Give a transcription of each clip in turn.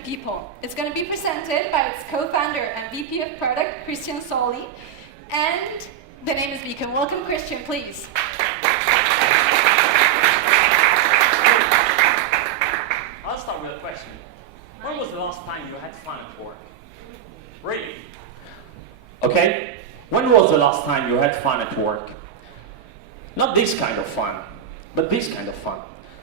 Managing People. It's going to be presented by its co-founder and VP of Product, Christian Soli, and the name is Beacon. Welcome, Christian, please. I'll start with a question. When was the last time you had fun at work? Really? Okay. When was the last time you had fun at work? Not this kind of fun, but this kind of fun.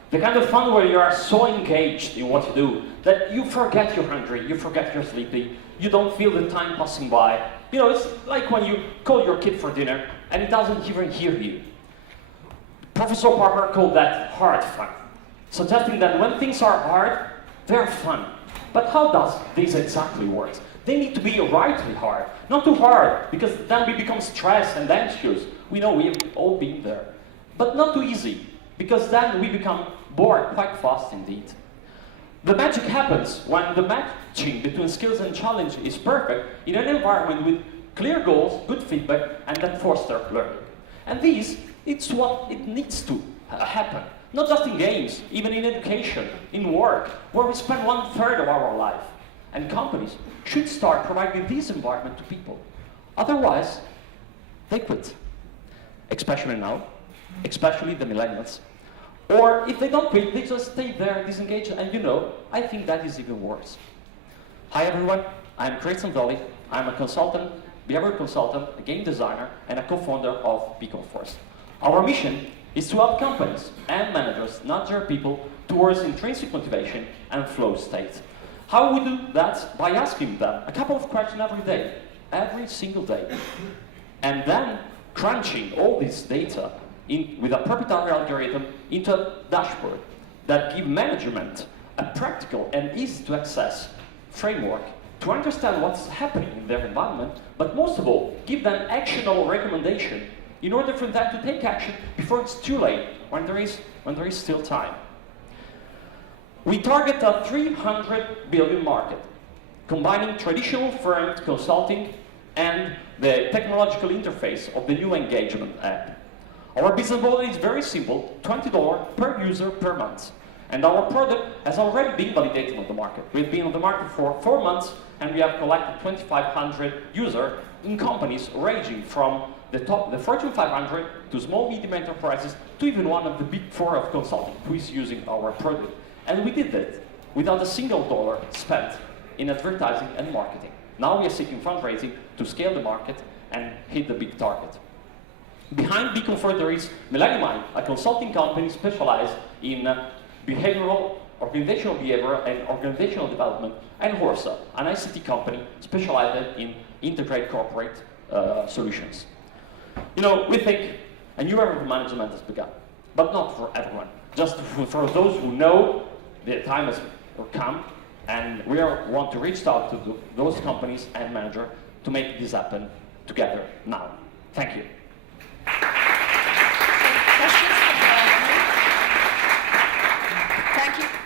The kind of fun where you are so engaged in what you do that you forget you're hungry, you forget you're sleepy, you don't feel the time passing by. You know, it's like when you call your kid for dinner and he doesn't even hear you. Professor Parker called that hard fun, suggesting that when things are hard, they're fun. But how does this exactly work? They need to be rightly hard, not too hard, because then we become stressed and anxious. We know we have all been there. But not too easy, because then we become bored quite fast indeed. The magic happens when the matching between skills and challenge is perfect in an environment with clear goals, good feedback, and that foster learning. And this, it's what it needs to happen. Not just in games, even in education, in work, where we spend 1/3 of our life. And companies should start providing this environment to people. Otherwise, they quit. Especially now, especially the millennials. Or if they don't quit, they just stay there disengaged, and you know, I think that is even worse. Hi everyone, I'm Christian Dolly. I'm a consultant, behavior consultant, a game designer, and a co-founder of Beacon Force. Our mission is to help companies and managers nudge their people towards intrinsic motivation and flow state. How we do that? By asking them a couple of questions every single day. And then crunching all this data with a proprietary algorithm into a dashboard that give management a practical and easy to access framework to understand what's happening in their environment, but most of all, give them actionable recommendation in order for them to take action before it's too late, when there is still time. We target a 300 billion market, combining traditional firm consulting and the technological interface of the new engagement app. Our business model is very simple, $20 per user per month. And our product has already been validated on the market. We've been on the market for 4 months, and we have collected 2,500 users in companies ranging from the Fortune 500 to small, medium enterprises to even one of the big 4 of consulting who is using our product. And we did that without a single dollar spent in advertising and marketing. Now we are seeking fundraising to scale the market and hit the big target. Behind Beacon Force there is Millennium Mind, a consulting company specialized in organizational behavior and organizational development, and Horsa, an ICT company specialized in integrated corporate solutions. You know, we think a new era of management has begun, but not for everyone. Just for those who know the time has come, and we want to reach out to those companies and managers to make this happen together now. Thank you.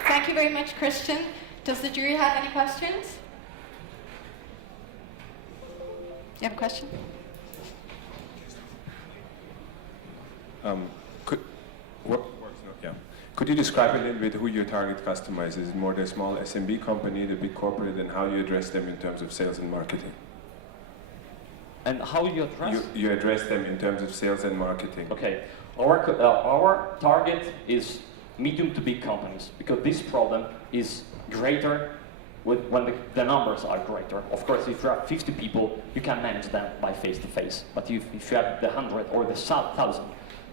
Thank you very much, Christian. Does the jury have any questions? You have a question? Could you describe a little bit who your target customer is? Is it more the small SMB company, the big corporate, and how you address them in terms of sales and marketing? And how you address? You address them in terms of sales and marketing. Okay, our target is medium to big companies, because this problem is greater when the numbers are greater. Of course, if you have 50 people, you can manage them by face-to-face. But if you have the 100 or the 1,000,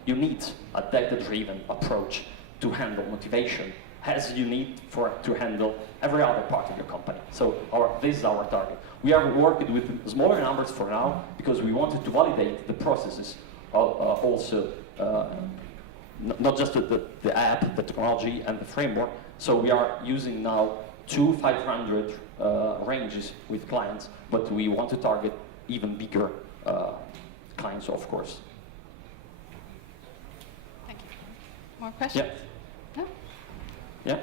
you need a data-driven approach to handle motivation, as you need to handle every other part of your company. So this is our target. We are working with smaller numbers for now, because we wanted to validate the processes also, not just the app, the technology, and the framework. So we are using now 500 ranges with clients, but we want to target even bigger clients, of course. Thank you. More questions? Yeah. No? Yeah?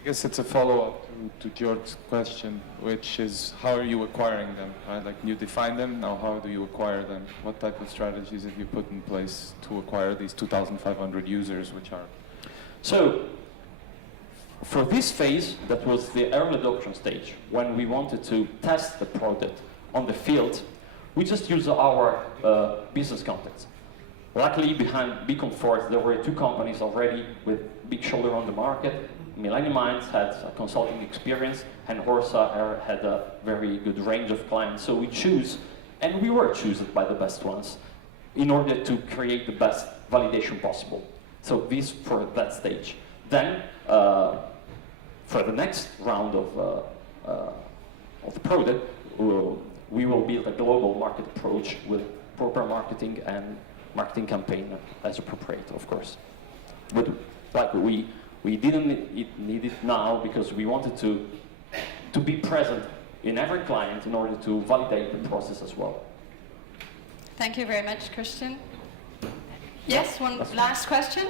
I guess it's a follow-up to George's question, which is how are you acquiring them, right? Like you define them, now how do you acquire them? What type of strategies have you put in place to acquire these 2,500 users, which are? So, for this phase, that was the early adoption stage, when we wanted to test the product on the field, we just used our business contacts. Luckily, behind Beacon Force, there were 2 companies already with big shoulder on the market. Millennium Minds had a consulting experience, and Horsa had a very good range of clients. So we choose, and we were chosen by the best ones, in order to create the best validation possible. So this for that stage. Then, for the next round of the product, we will build a global market approach with proper marketing and marketing campaign as appropriate, of course. But like we didn't need it now because we wanted to be present in every client in order to validate the process as well. Thank you very much, Christian. Yes, one last question.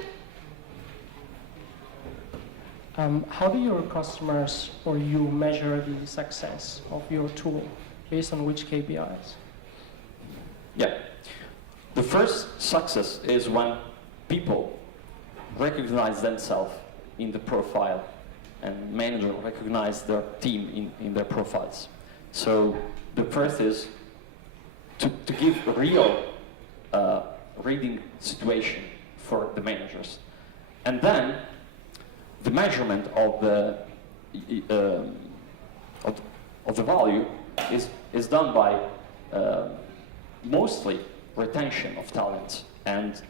How do your customers or you measure the success of your tool? Based on which KPIs? Yeah. The first success is when people recognize themselves in the profile and manager recognize their team in their profiles. So the first is to give a real reading situation for the managers. And then the measurement of the value is done by mostly retention of talents and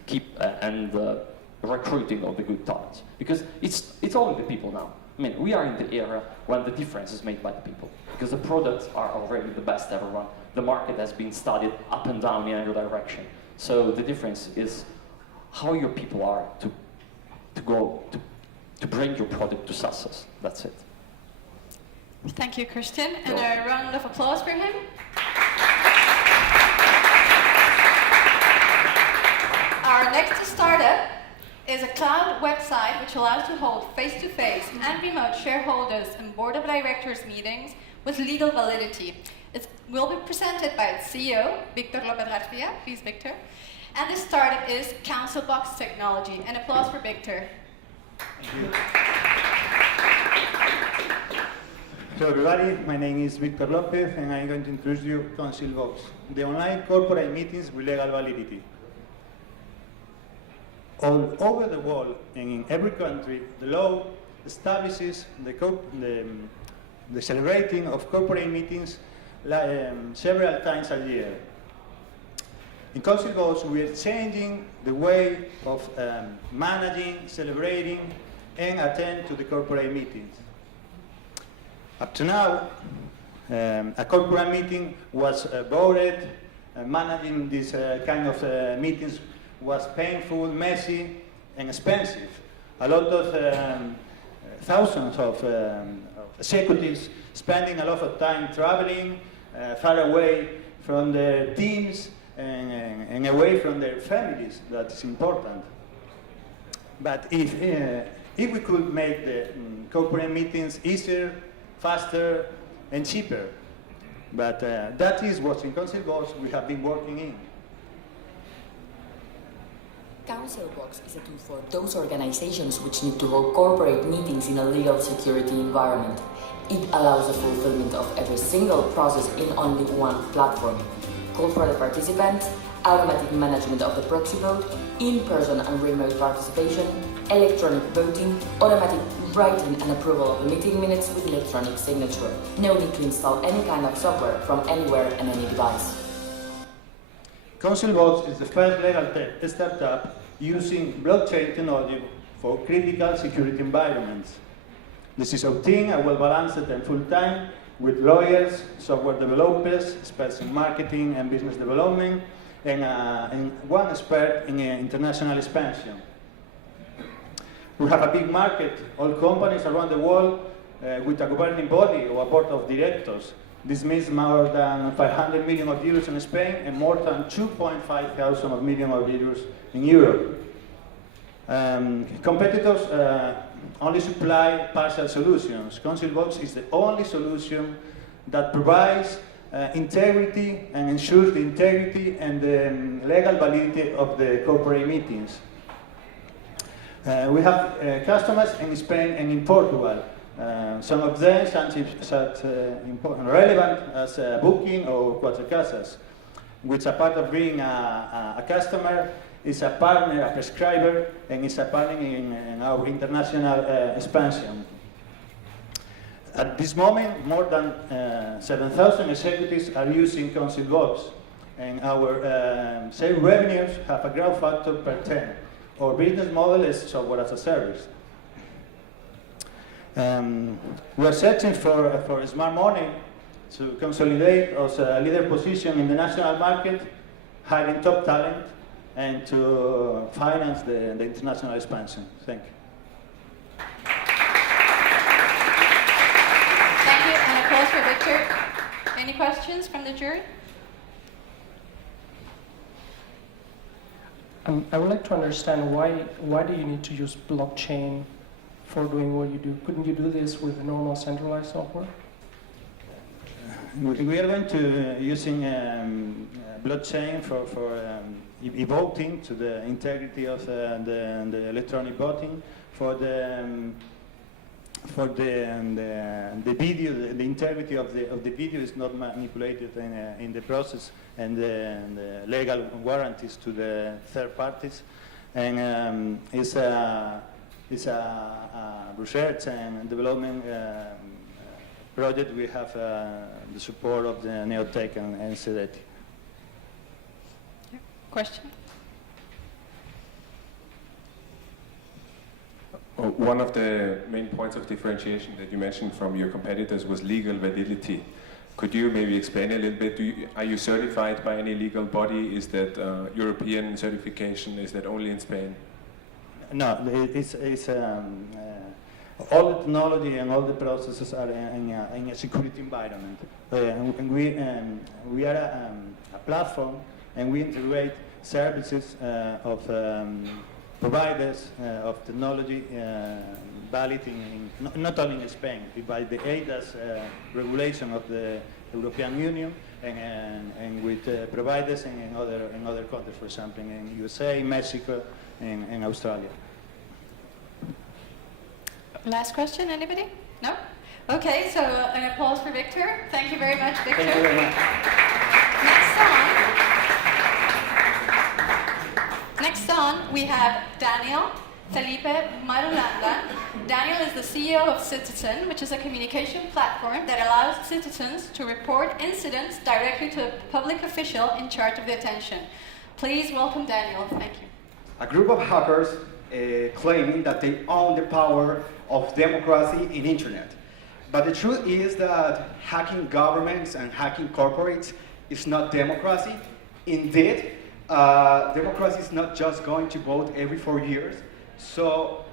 recruiting of the good talents, because it's all in the people now. I mean, we are in the era when the difference is made by the people, because the products are already the best ever run. The market has been studied up and down in every direction. So the difference is how your people are to bring your product to success. That's it. Thank you, Christian. And a round of applause for him. Our next startup is a cloud website which allows to hold face-to-face and remote shareholders and board of directors meetings with legal validity. It will be presented by its CEO, Victor Lopez-Garcia. Please, Victor. And this startup is Councilbox Technology. An applause for Victor. Hello everybody, my name is Victor Lopez and I'm going to introduce you Councilbox, the online corporate meetings with legal validity. All over the world and in every country, the law establishes the celebrating of corporate meetings several times a year. In Councilbox, we are changing the way of managing, celebrating, and attend to the corporate meetings. Up to now, a corporate meeting was bored. Managing this kind of meetings was painful, messy, and expensive. A lot of thousands of executives spending a lot of time traveling far away from their teams and away from their families. That's important. But if we could make the corporate meetings easier, faster, and cheaper, but that is what in Councilbox we have been working in. Councilbox is a tool for those organizations which need to hold corporate meetings in a legal security environment. It allows the fulfillment of every single process in only one platform. Call for the participants, automatic management of the proxy vote, in-person and remote participation, electronic voting, automatic writing and approval of the meeting minutes with electronic signature. No need to install any kind of software from anywhere and any device. Councilbox is the first legal tech startup using blockchain technology for critical security environments. This is obtained and well-balanced and full-time with lawyers, software developers, experts in marketing and business development, and one expert in international expansion. We have a big market, all companies around the world with a governing body or a board of directors. This means more than 500 million euros in Spain and more than 2.5 million euros in Europe. Competitors only supply partial solutions. Councilbox is the only solution that provides integrity and ensures the integrity and the legal validity of the corporate meetings. We have customers in Spain and in Portugal. Some of them such important, relevant as Booking or Cuatro Casas, which a part of being a customer is a partner, a prescriber, and is a partner in our international expansion. At this moment, more than 7,000 executives are using Council Box, and our sales revenues have a growth factor per 10. Our business model is software as a service. We are searching for smart money to consolidate as a leader position in the national market, hiring top talent, and to finance the international expansion. Thank you. Thank you, and applause for Victor. Any questions from the jury? I would like to understand why do you need to use blockchain for doing what you do? Couldn't you do this with normal centralized software? We are going to using blockchain for voting to the integrity of the electronic voting, for the video, the integrity of the video is not manipulated in the process, and the legal warranties to the third parties, and it's a research and development project. We have the support of the Neotech and CEDETI. Question? One of the main points of differentiation that you mentioned from your competitors was legal validity. Could you maybe explain a little bit? Are you certified by any legal body? Is that European certification? Is that only in Spain? No, it's all the technology and all the processes are in a security environment. And we are a platform, and we integrate services of providers of technology valid not only in Spain, by the ADAS regulation of the European Union, and with providers in other countries, for example, in USA, Mexico, and Australia. Last question, anybody? No? Okay, so an applause for Victor. Thank you very much, Victor. Thank you very much. Next on, we have Daniel Felipe Marulanda. Daniel is the CEO of Citizen, which is a communication platform that allows citizens to report incidents directly to a public official in charge of the attention. Please welcome Daniel. Thank you. A group of hackers claiming that they own the power of democracy in internet. But the truth is that hacking governments and hacking corporates is not democracy. Indeed, democracy is not just going to vote every 4 years. So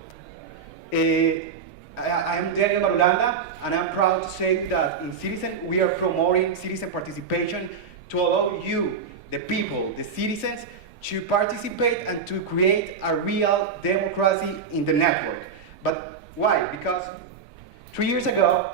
I'm Daniel Marulanda, and I'm proud to say that in Citizen, we are promoting citizen participation to allow you, the people, the citizens, to participate and to create a real democracy in the network. But why? Because 4 years ago,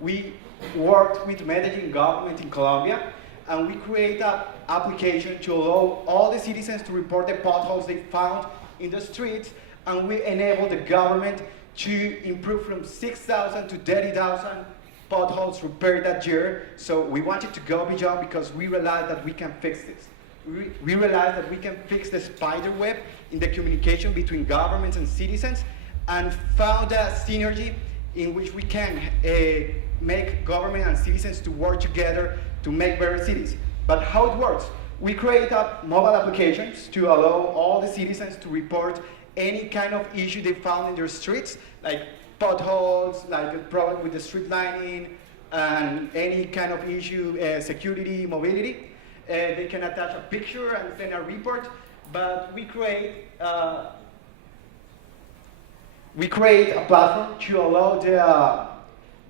we worked with Medellin government in Colombia, and we created an application to allow all the citizens to report the potholes they found in the streets, and we enabled the government to improve from 6,000 to 30,000 potholes repaired that year. So we wanted to go beyond because we realized that we can fix this. We realized that we can fix the spider web in the communication between governments and citizens, and found a synergy in which we can make government and citizens to work together to make better cities. But how it works? We create mobile applications to allow all the citizens to report any kind of issue they found in their streets, like potholes, like a problem with the street lining, and any kind of issue, security, mobility. They can attach a picture and send a report, but we create a platform to allow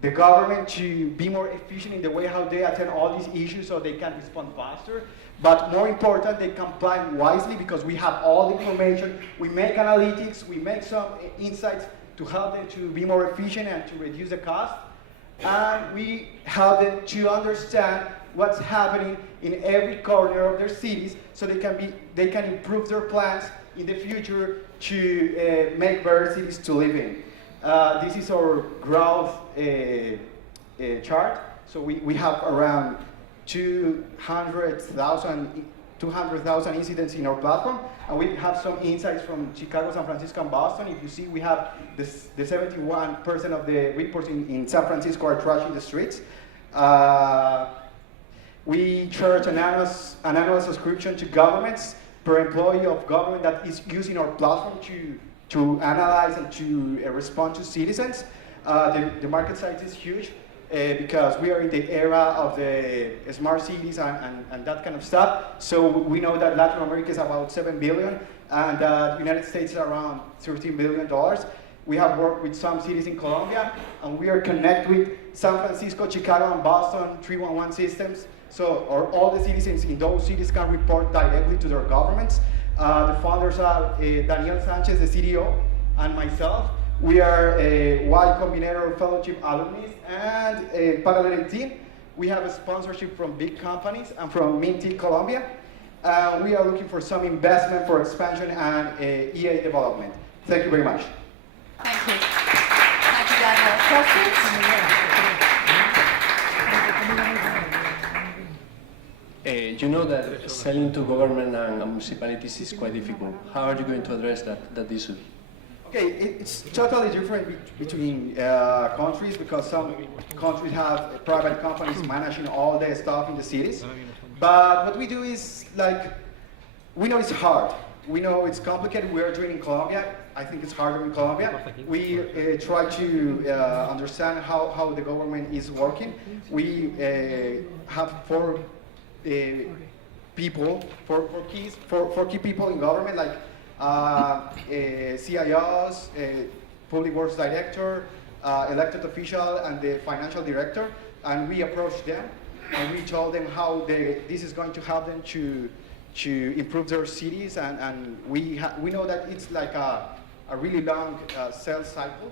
the government to be more efficient in the way how they attend all these issues so they can respond faster. But more important, they comply wisely because we have all the information. We make analytics, we make some insights to help them to be more efficient and to reduce the cost. And we help them to understand what's happening in every corner of their cities so they can improve their plans in the future to make better cities to live in. This is our growth chart. So we have around 200,000 incidents in our platform, and we have some insights from Chicago, San Francisco, and Boston. If you see, we have the 71% of the reports in San Francisco are trashing the streets. We charge an annual subscription to governments per employee of government that is using our platform to analyze and to respond to citizens. The market size is huge because we are in the era of the smart cities and that kind of stuff. So we know that Latin America is about 7 billion and the United States is around $13 billion. We have worked with some cities in Colombia, and we are connected with San Francisco, Chicago, and Boston 311 systems. So all the citizens in those cities can report directly to their governments. The founders are Daniel Sanchez, the CDO, and myself. We are a Y Combinator Fellowship alumni and a parallel team. We have a sponsorship from big companies and from Minty, Colombia. We are looking for some investment for expansion and EA development. Thank you very much. Thank you. Thank you, Daniel. Questions? You know that selling to government and municipalities is quite difficult. How are you going to address that issue? Okay, it's totally different between countries because some countries have private companies managing all the stuff in the cities. But what we do is like, we know it's hard. We know it's complicated. We are doing in Colombia. I think it's harder in Colombia. We try to understand how the government is working. We have four key people in government, like CIOs, public works director, elected official, and the financial director. And we approached them, and we told them how this is going to help them to improve their cities. And we know that it's like a really long sales cycle,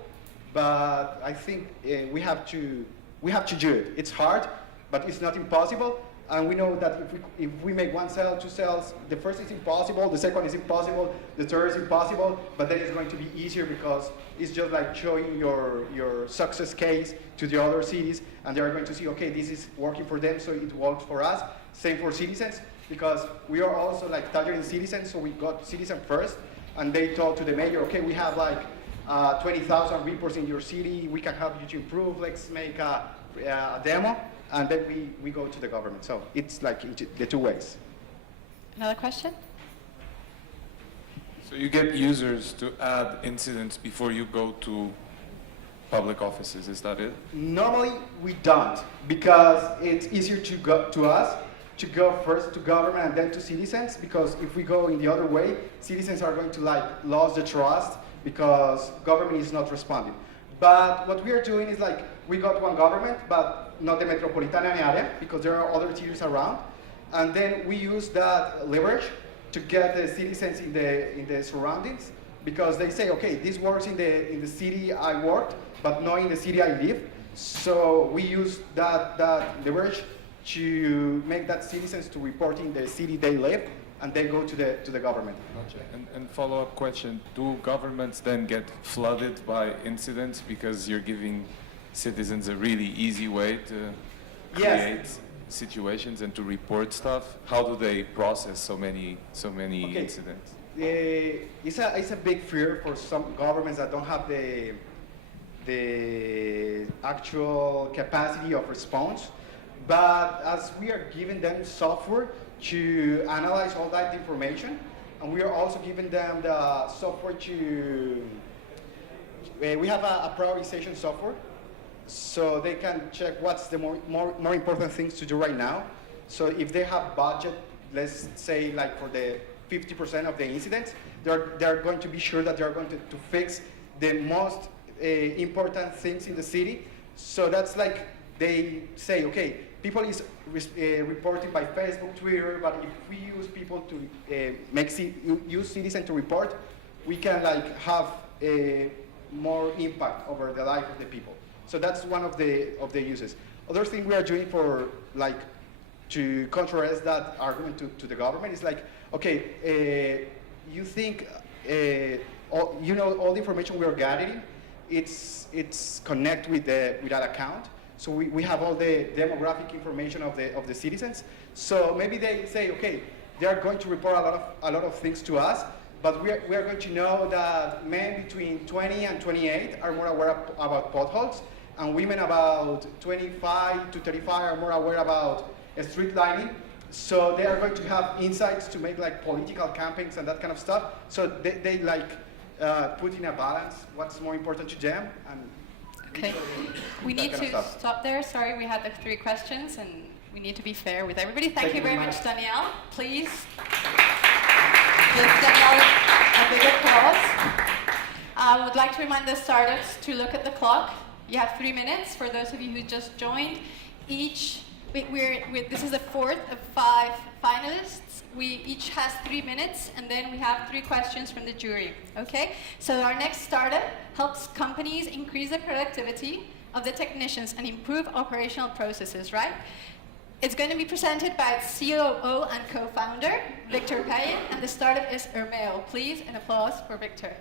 but I think we have to do it. It's hard, but it's not impossible. And we know that if we make one sale, two sales, the first is impossible, the second is impossible, the third is impossible, but then it's going to be easier because it's just like showing your success case to the other cities, and they're going to see, okay, this is working for them, so it works for us. Same for citizens, because we are also like targeting citizens, so we got citizen first, and they told to the mayor, okay, we have like 20,000 reports in your city, we can help you to improve, let's make a demo. And then we go to the government. So it's like the two ways. Another question? So you get users to add incidents before you go to public offices, is that it? Normally we don't, because it's easier to go to us to go first to government and then to citizens, because if we go in the other way, citizens are going to like lose the trust because government is not responding. But what we are doing is like, we got one government, but not the metropolitan area, because there are other cities around. And then we use that leverage to get the citizens in the surroundings, because they say, okay, this works in the city I worked, but not in the city I live. So we use that leverage to make that citizens to report in the city they live, and they go to the government. Gotcha. And follow-up question, do governments then get flooded by incidents because you're giving citizens a really easy way to create situations and to report stuff? How do they process so many incidents? It's a big fear for some governments that don't have the actual capacity of response. But as we are giving them software to analyze all that information, and we are also giving them the software we have a prioritization software, so they can check what's the more important things to do right now. So if they have budget, let's say like for the 50% of the incidents, they're going to be sure that they're going to fix the most important things in the city. So that's like, they say, okay, people is reporting by Facebook, Twitter, but if we use people to use citizens to report, we can like have a more impact over the life of the people. So that's one of the uses. Other thing we are doing for like to contrast that argument to the government is like, okay, you think, you know, all the information we are gathering, it's connect with that account. So we have all the demographic information of the citizens. So maybe they say, okay, they are going to report a lot of things to us, but we are going to know that men between 20 and 28 are more aware about potholes, and women about 25 to 35 are more aware about street lighting. So they are going to have insights to make like political campaigns and that kind of stuff. So they like put in a balance what's more important to them. And okay, we need to stop there. Sorry, we had the 3 questions, and we need to be fair with everybody. Thank you very much, Danielle. Please give Danielle a big applause. I would like to remind the startups to look at the clock. You have 3 minutes for those of you who just joined. This is the 4th of 5 finalists. We each has 3 minutes, and then we have 3 questions from the jury. Okay? So our next startup helps companies increase the productivity of the technicians and improve operational processes, right? It's going to be presented by its COO and co-founder, Victor Payen, and the startup is Ermeo. Please, an applause for Victor.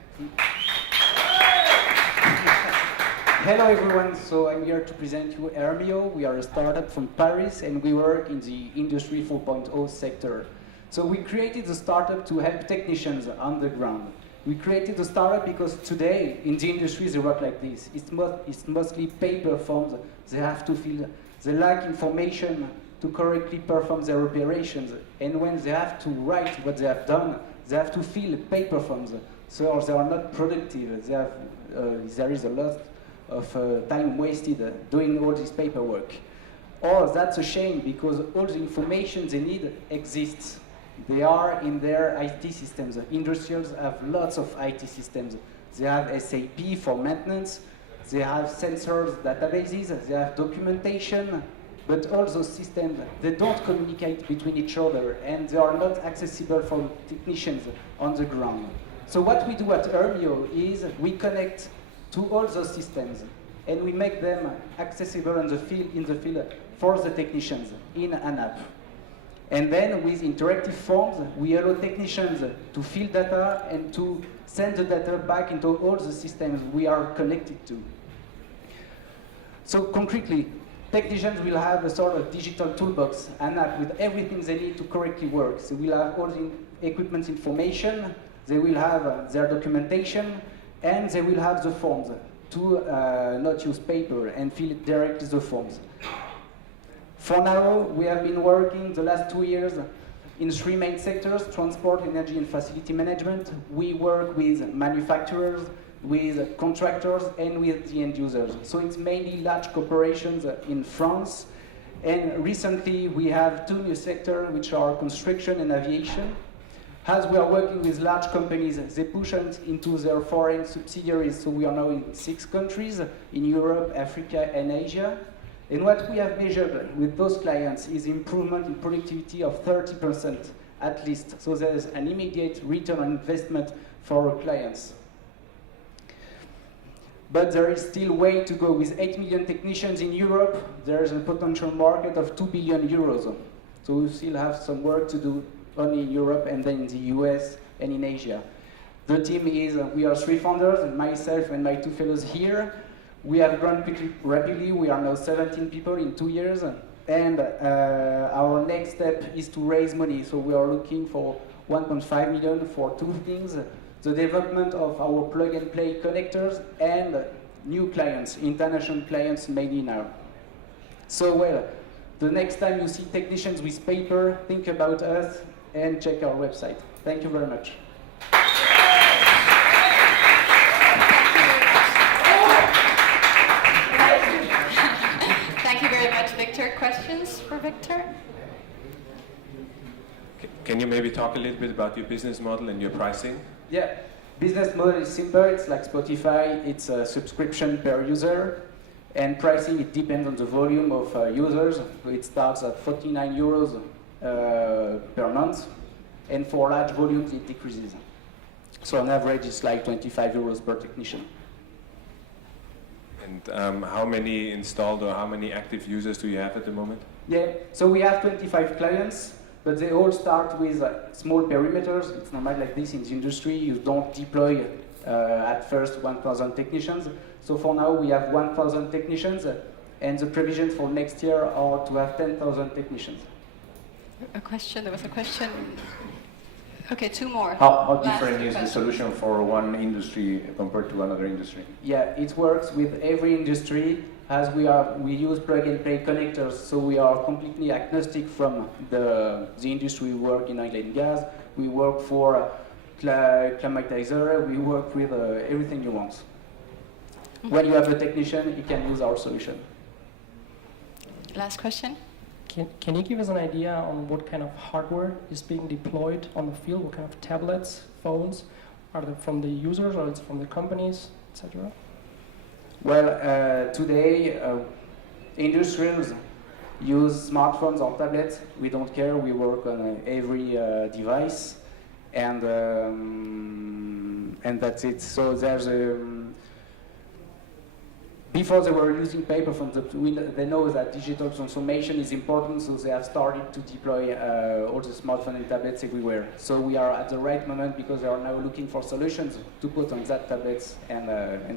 Hello everyone, so I'm here to present you Ermeo. We are a startup from Paris and we work in the Industry 4.0 sector. So we created the startup to help technicians on the ground. We created the startup because today in the industry they work like this. It's mostly paper forms. They have to fill, they lack information to correctly perform their operations. And when they have to write what they have done, they have to fill paper forms. So they are not productive. There is a lot of time wasted doing all this paperwork. Or that's a shame because all the information they need exists. They are in their IT systems. Industrials have lots of IT systems. They have SAP for maintenance, they have sensors, databases, they have documentation, but all those systems, they don't communicate between each other and they are not accessible for technicians on the ground. So what we do at Ermeo is we connect to all those systems and we make them accessible in the field for the technicians in an app. And then with interactive forms, we allow technicians to fill data and to send the data back into all the systems we are connected to. So concretely, technicians will have a sort of digital toolbox, an app with everything they need to correctly work. So we'll have all the equipment information, they will have their documentation, and they will have the forms to not use paper and fill directly the forms. For now, we have been working the last 2 years in 3 main sectors: transport, energy, and facility management. We work with manufacturers, with contractors, and with the end users. So it's mainly large corporations in France. And recently, we have 2 new sectors, which are construction and aviation. As we are working with large companies, they push us into their foreign subsidiaries. So we are now in 6 countries, in Europe, Africa, and Asia. And what we have measured with those clients is improvement in productivity of 30% at least. So there's an immediate return on investment for our clients. But there is still way to go. With 8 million technicians in Europe, there is a potential market of 2 billion euros. So we still have some work to do only in Europe and then in the US and in Asia. The team is, we are 3 founders, myself and my 2 fellows here. We have grown pretty rapidly. We are now 17 people in 2 years. And our next step is to raise money. So we are looking for 1.5 million for 2 things: the development of our plug-and-play connectors and new clients, international clients mainly now. So well, the next time you see technicians with paper, think about us and check our website. Thank you very much. Thank you very much, Victor. Questions for Victor? Can you maybe talk a little bit about your business model and your pricing? Yeah, business model is simple. It's like Spotify. It's a subscription per user. And pricing, it depends on the volume of users. It starts at 49 euros per month. And for large volumes, it decreases. So on average, it's like 25 euros per technician. And how many installed or how many active users do you have at the moment? Yeah, so we have 25 clients. But they all start with small perimeters. It's normal like this in the industry. You don't deploy at first 1,000 technicians. So for now, we have 1,000 technicians, and the provisions for next year are to have 10,000 technicians. A question, there was a question. Okay, two more. How Last different is the question. solution for one industry compared to another industry? Yeah, it works with every industry, as we use plug-and-play connectors, so we are completely agnostic from the industry we work in oil and gas. We work for climatizer, we work with everything you want. When you have a technician, he can use our solution. Last question. Can you give us an idea on what kind of hardware is being deployed on the field? What kind of tablets, phones? Are they from the users or it's from the companies, etc.? Well, today, industrials use smartphones or tablets. We don't care. We work on every device, and that's it. So there's before they were using paper from they know that digital transformation is important, so they have started to deploy all the smartphones and tablets everywhere. So we are at the right moment because they are now looking for solutions to put on that tablets and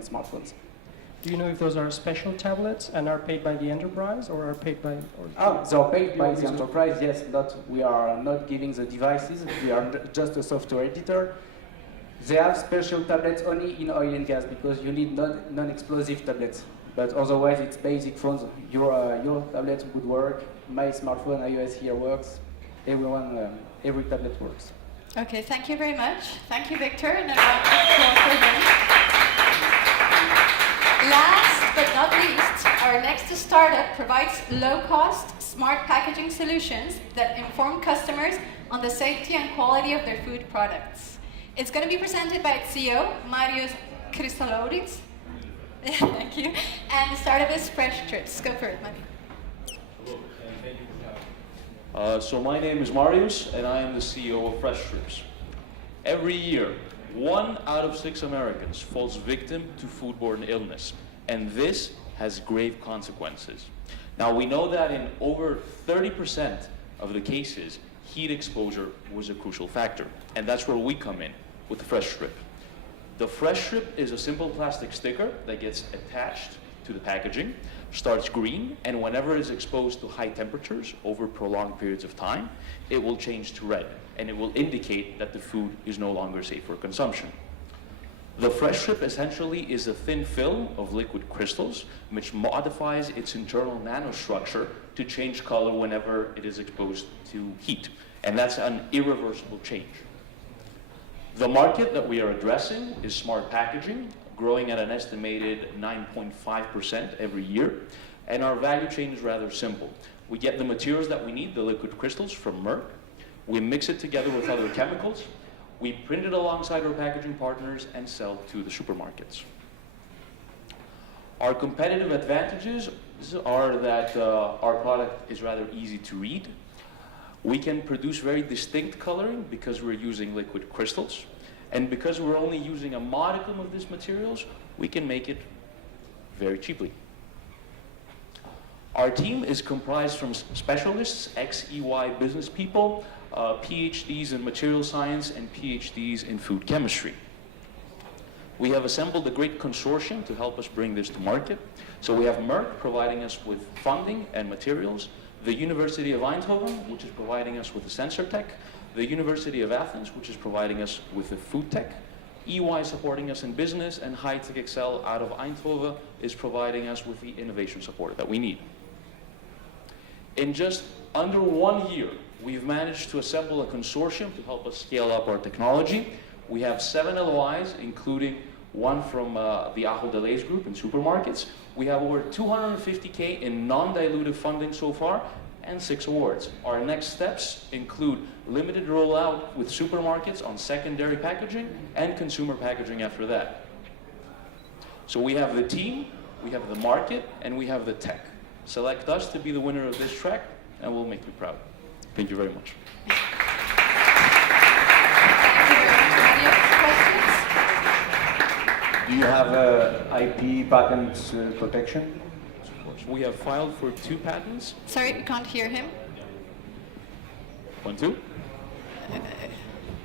smartphones. Do you know if those are special tablets and are paid by the enterprise or are paid by? They are paid by the enterprise, yes, but we are not giving the devices. We are just a software editor. They have special tablets only in oil and gas because you need non-explosive tablets. But otherwise, it's basic phones. Your tablet would work. My smartphone, iOS here works. Every tablet works. Okay, thank you very much. Thank you, Victor. And a round of applause for him. Last but not least, our next startup provides low-cost, smart packaging solutions that inform customers on the safety and quality of their food products. It's going to be presented by its CEO, Marius Christoloudis. Thank you. And the startup is Fresh Trips. Go for it, Marius. Hello, and thank you for having me. So my name is Marius, and I am the CEO of Fresh Trips. Every year, 1 out of 6 Americans falls victim to foodborne illness, and this has grave consequences. Now, we know that in over 30% of the cases, heat exposure was a crucial factor, and that's where we come in with the Fresh Strip. The Fresh Strip is a simple plastic sticker that gets attached to the packaging, starts green, and whenever it is exposed to high temperatures over prolonged periods of time, it will change to red, and it will indicate that the food is no longer safe for consumption. The Fresh Strip essentially is a thin film of liquid crystals which modifies its internal nanostructure to change color whenever it is exposed to heat, and that's an irreversible change. The market that we are addressing is smart packaging, growing at an estimated 9.5% every year, and our value chain is rather simple. We get the materials that we need, the liquid crystals, from Merck. We mix it together with other chemicals. We print it alongside our packaging partners and sell to the supermarkets. Our competitive advantages are that our product is rather easy to read. We can produce very distinct coloring because we're using liquid crystals. And because we're only using a modicum of these materials, we can make it very cheaply. Our team is comprised from specialists, ex-EY business people, PhDs in material science, and PhDs in food chemistry. We have assembled a great consortium to help us bring this to market. So we have Merck providing us with funding and materials, the University of Eindhoven, which is providing us with the sensor tech, the University of Athens, which is providing us with the food tech, EY supporting us in business, and High Tech Excel out of Eindhoven is providing us with the innovation support that we need. In just under 1 year, we've managed to assemble a consortium to help us scale up our technology. We have 7 LOIs, including one from the Ahold Delhaize group in supermarkets. We have over 250K in non-dilutive funding so far, and 6 awards. Our next steps include limited rollout with supermarkets on secondary packaging and consumer packaging after that. So we have the team, we have the market, and we have the tech. Select us to be the winner of this track, and we'll make you proud. Thank you very much. Do you have IP patent protection? Of course. We have filed for 2 patents. Sorry, we can't hear him. 1, 2.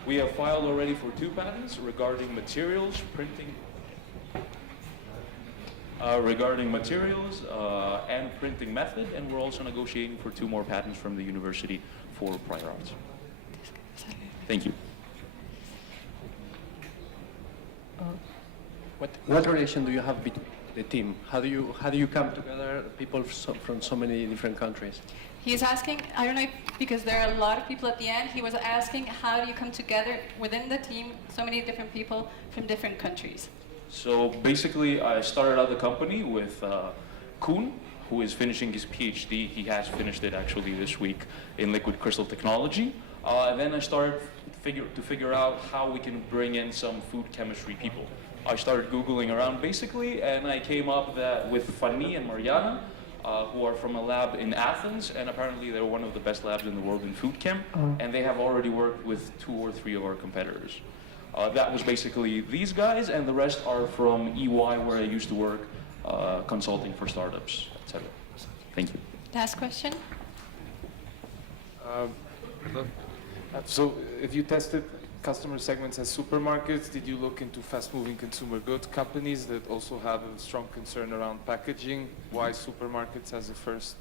We have filed already for 2 patents regarding materials, printing, and printing method, and we're also negotiating for 2 more patents from the university for prior arts. Thank you. What relation do you have between the team? How do you come together, people from so many different countries? He's asking, I don't know if, because there are a lot of people at the end, he was asking how do you come together within the team, so many different people from different countries. So basically, I started out the company with Koen, who is finishing his PhD. He has finished it actually this week in liquid crystal technology. And then I started to figure out how we can bring in some food chemistry people. I started Googling around basically, and I came up with Fanny and Mariana, who are from a lab in Athens, and apparently they're one of the best labs in the world in food chem, and they have already worked with 2 or 3 of our competitors. That was basically these guys, and the rest are from EY, where I used to work, consulting for startups, etc. Thank you. Last question. So if you tested customer segments as supermarkets, did you look into fast-moving consumer goods companies that also have a strong concern around packaging? Why supermarkets as a first?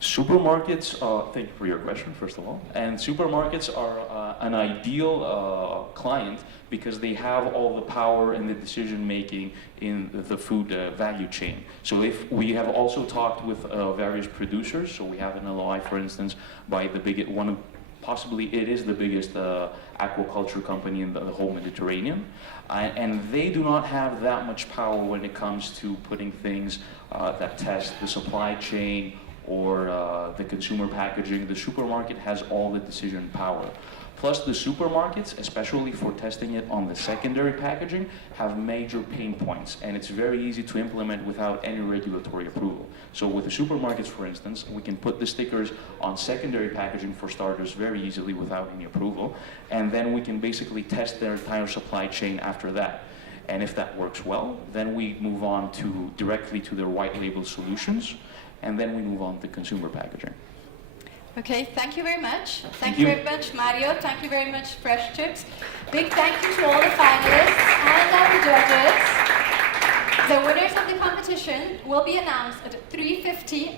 Supermarkets, thank you for your question, first of all. And supermarkets are an ideal client because they have all the power and the decision-making in the food value chain. So if we have also talked with various producers, so we have an LOI, for instance, by the biggest one of, possibly it is the biggest aquaculture company in the whole Mediterranean. And they do not have that much power when it comes to putting things that test the supply chain or the consumer packaging. The supermarket has all the decision power. Plus the supermarkets, especially for testing it on the secondary packaging, have major pain points, and it's very easy to implement without any regulatory approval. So with the supermarkets, for instance, we can put the stickers on secondary packaging for starters very easily without any approval, and then we can basically test their entire supply chain after that. And if that works well, then we move on directly to their white label solutions, and then we move on to consumer packaging. Okay, thank you very much. Thank you very much, Mario. Thank you very much, Fresh Chips. Big thank you to all the finalists and our judges. The winners of the competition will be announced at 3:50